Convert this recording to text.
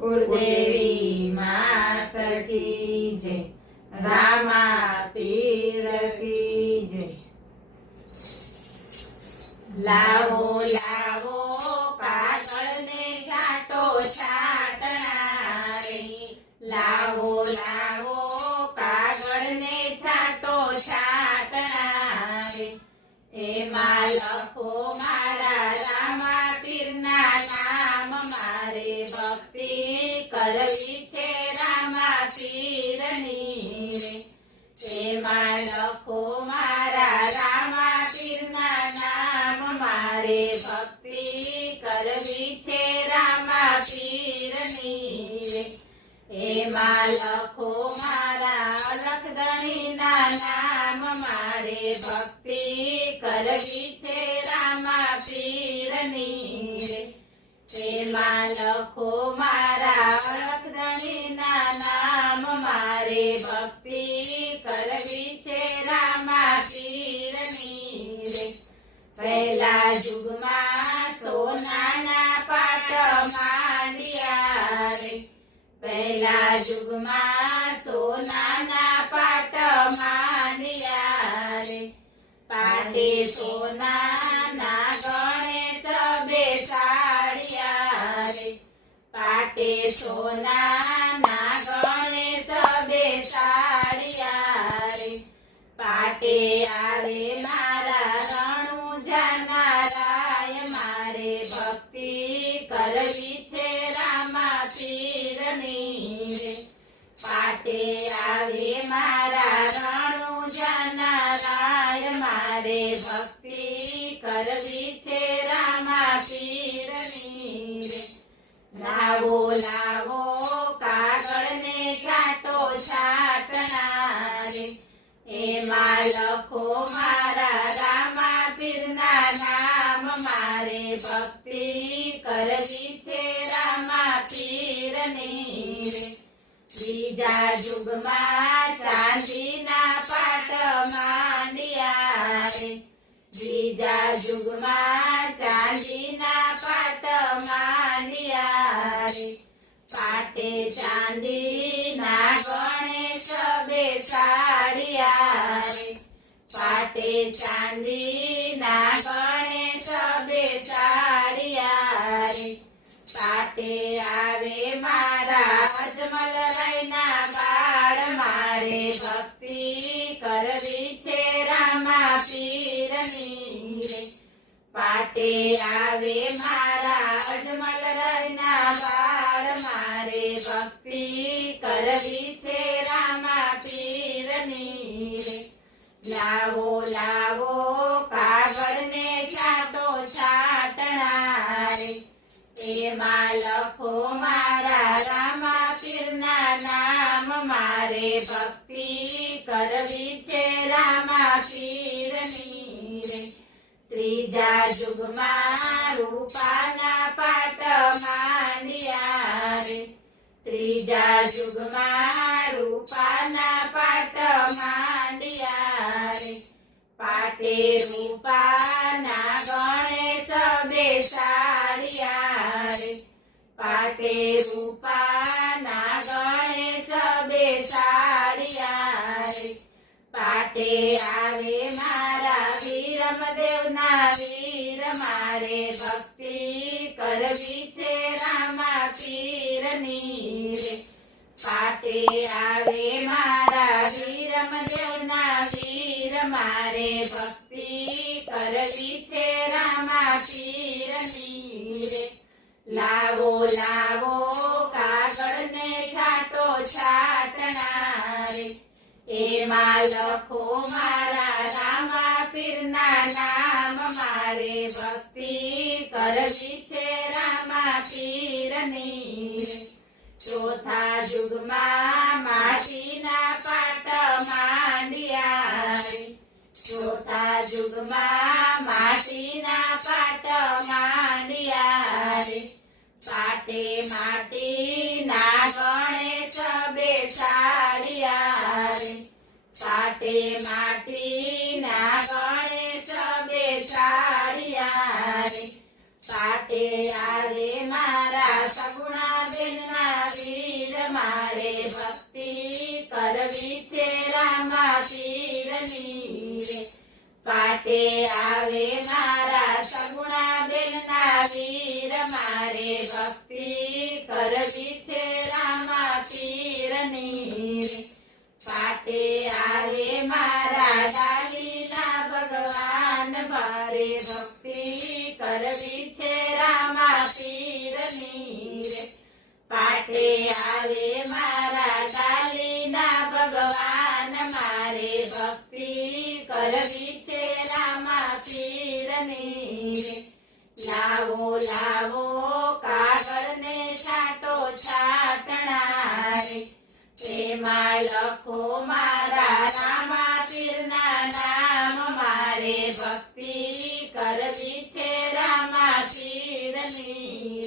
कुलदेवी मात की जय, रामा पीर की जय। लावो लावो कागळ ने छाटो छाटना रे, लावो लावो कागळ ने छाटो छाटना रे, एमां लखो मारा रामा पीરના નામ, મારે ભક્તિ કરવી છે રામા પીરની રે, એમાં લખો મારા રામા પીરના નામ, મારે ભક્તિ કરવી છે રામા પીરની રે, એમાં લખો મારા અલખધણીના નામ, મારે ભક્તિ કરવી છે રામા પીરની રે, એમાં લખો મારા અલખધણીના નામ, મારે ભક્તિ કરવી છે રામા પીરની રે, પહેલા યુગમાં સોનાના પાટ માંડ્યા રે, પહેલા યુગમાં સોનાના પાટ માંડ્યા રે, પાટે સોનાના ગણેશ બેસાડ્યા રે, પાટે સોનાના ગણેશ બેસાડ્યા રે, પાટે આવે મારા રણુજા રાય, મારે ભક્તિ કરવી છે રામા પીરની રે, પાટે આવે મારા રણુજા રાય, મારે ભક્તિ કરવી છે રામા પીરની રે, લાવો લાવો કાગળ ને છાટો છાટના રે, એમાં લખો મારા રામા પીરના નામ, મારે ભક્તિ કરવી છે રામા પીરની રે, બીજા યુગમાં ચાંદીના પાટ માંડ્યા રે, બીજા યુગમાં ચાંદીના પાટ માંડ્યા રે, પાટે ચાંદીના ગણેશ બેસાડ્યા રે, પાટે ચાંદીના ગણેશ બેસાડ્યા રે, પાટે આવે મારા અજમલરાયના બાળ, મારે ભક્તિ કરવી છે રામા પીરની રે, પાટે આવે મારા અજમલરાયના બાળ, મારે ભક્તિ કરવી છે રામા પીરની રે, લાવો લાવો કાગળ ને છાટો છાટણા રે, એમાં લખો મારા રામા પીરના નામ, મારે ભક્તિ કરવી છે રામા પીરની રે, ત્રીજા યુગમાં રૂપાના પાટ માંડ્યા રે, ત્રીજા યુગમાં રૂપાના પાટ માંડ્યા રે, પાટે રૂપાના ગણેશ બેસાડ્યા રે, પાટે રૂપાના ગણેશ બેસાડ્યા રે, પાટે આવે મારા વીરમદેવના વીર, મારે ભક્તિ કરવી છે રામા પીરની રે, પાટે આવે મારા વીરમદેવના વીર, મારે ભક્તિ કરવી છે રામા પીરની રે, લાવો લાવો કાગળ ને છાટો છાટણા રે, એમાં લખો મારા રામા પીરના નામ, મારે ભક્તિ કરવી છે રામા પીરની રે, ચોથા યુગમાં માટીના પાટ માંડ્યા રે, ચોથા યુગમાં માટીના પાટ માંડ્યા રે, પાટે માટીના ગણેશ બેસાડ્યા રે, પાટે માટીના ગણેશ બેસાડ્યા રે, પાટે આવે મારા સગુણા બેનના ભક્તિ કરવી છે રામા પીરની રે પાટે આવે મારા સગુણા બેનના વીર મારે ભક્તિ કરવી છે રામા પીરની રે પાટે આવે મારા ડાલીના ભગવાન મારે ભક્તિ કરવી છે રામા પીરની રે પાટે આવે મારા ડાલીના ભગવાન મારે ભક્તિ કરવી છે રામા પીરની રે લાવો લાવો કાગળને છાંટો છાંટણા રે તેમાં લખો મારા રામા પીરના નામ મારે ભક્તિ કરવી છે રામા પીરની